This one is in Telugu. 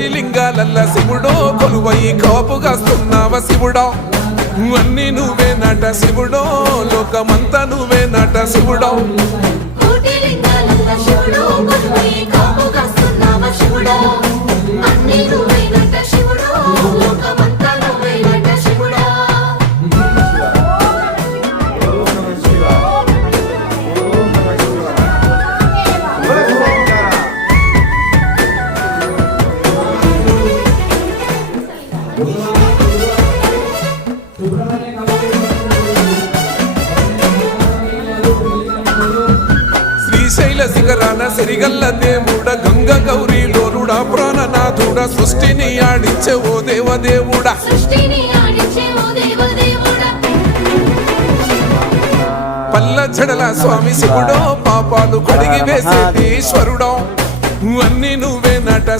కోటి లింగాలల్ల శివుడో కొలువయి కాపుగాస్తున్నావ శివుడో అన్ని నువ్వే నట శివుడో లోకమంతా నువ్వే నట శివుడో కోటి లింగాలల్ల శివుడో కొలువయి కాపుగాస్తున్నావ శివుడో అన్ని నువ్వే నట శివుడో లోకమంతా నువ్వే నట శివుడో శ్రీశైల శిఖరాన సిరిగల్ల దేవుడ గంగ గౌరీ లోరుడా ప్రాణనాథుడ సృష్టిని ఆడించే ఓ దేవదేవుడా పల్ల జడల స్వామి శివుడో పాపాలు కడిగి వేసేది ఈశ్వరుడో అన్ని నువ్వే నట